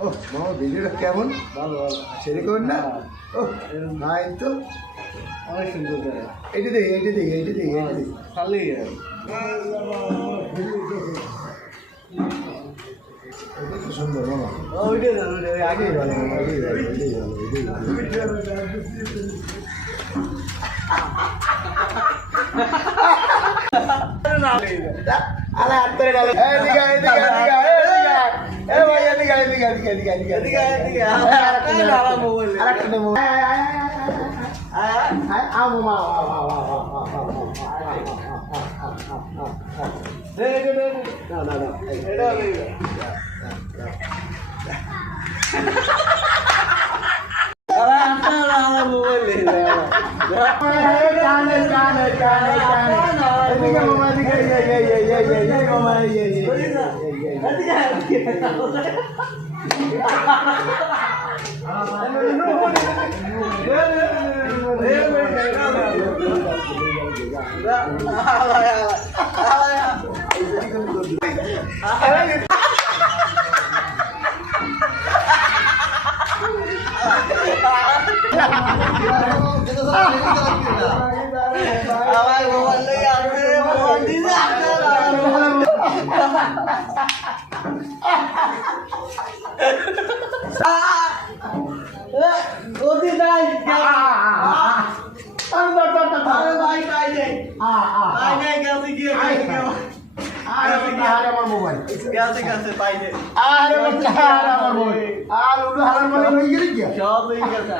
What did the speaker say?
ও মামা ভিডিওটা কেমন? ভালো ভালো সেরকম না? ও ভাই তো অনেক সুন্দর করে এইটা দেখি এইটা দেখি এইটা দেখি এইটা দেখি খালি এটা তো সুন্দর মামা। ওইটাই জানো ওইটাই আগে এটাই ভালো মামা, এটাই ভালো, এটাই ভালো, এটাই ভালো। আরে হাত ধরে ডালে। এদিকে, এদিকে, এদিকে, এদিকে। এ ভাই, এদিকে, এদিকে, এদিকে, এদিকে, এদিকে, এদিকে, এদিকে। আরেকটা নে, আরেকটা নে মামা। আয়, আও মামা, আও, আও, আও, আও, আও, আও, আও, না, না, না, কানে, কানে, কানে, কানে। এদিকে মামা, এদিকে, এই মামা, আমার মোবাইল লই আসবে মোবাইল দিছে ওদি নাই আরে ভাই ভাই নেই ভাই নেই কাছে গিয়ে আমার মোবাইল কাছে পাই নেই আরে আমার মোবাইল আর উড়ো হারার মানে হয়ে গেল কি সব হয়ে গেছে